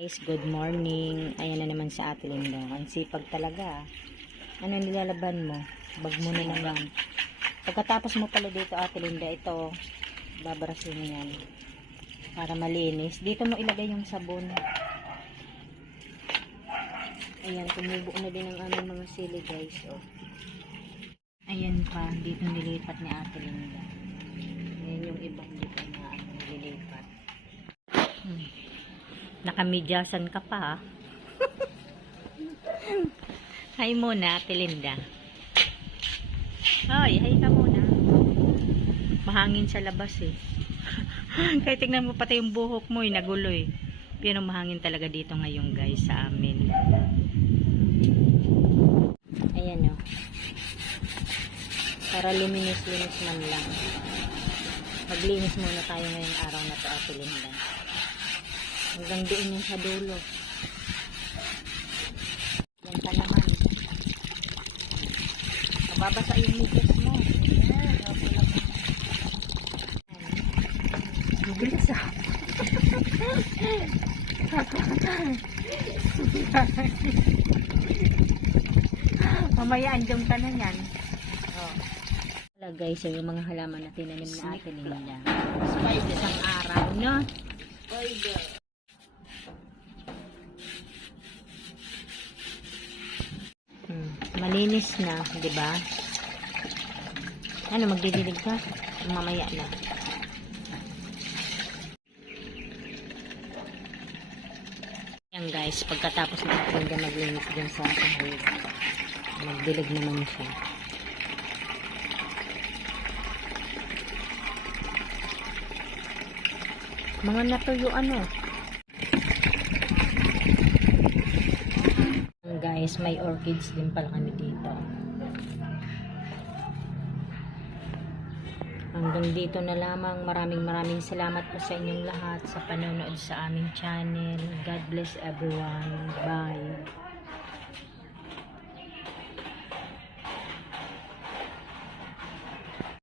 Guys, good morning. Ayan na naman sa Ate Linda. Ang sipag talaga. Ano nilalaban mo? Bag mo na naman. Pagkatapos mo pala dito, Ate Linda, ito, babarasin yan. Para malinis. Dito mo ilagay yung sabon. Ayan, tumubo na din ang aming mga sili, guys. Oh. Ayan pa, dito nilipat ni Ate Linda. Ayan yung ibang dito na nililipat. Nakamidyasan ka pa. Hi muna, Ate Linda. Hoy, hi ka muna. Mahangin sa labas eh. Kaya tignan mo pati yung buhok mo eh, naguloy. Pero mahangin talaga dito ngayon guys sa amin. Ayan o. Para luminis-linis man lang. Maglinis muna tayo ngayong araw na to, Ate Linda. Hanggang doon yung sa dulo. Yan ka naman. Mababasa yung medyas mo. Bibilis ah. Mamaya andiyan ka na yan. Oh. Wala guys, yung mga halaman na tinanim na Ate Linda. Isang araw, no? Malinis na, 'di ba? Ano, magdidilig ka? Mamaya na. Yan guys, pagkatapos na Linda maglinis dyan sa sahig, magdilig naman siya. Mga natuyo ano. Guys, may orchids din pala kami dito. Hanggang dito na lamang. Maraming salamat po sa inyong lahat sa panonood sa aming channel. God bless everyone. Bye.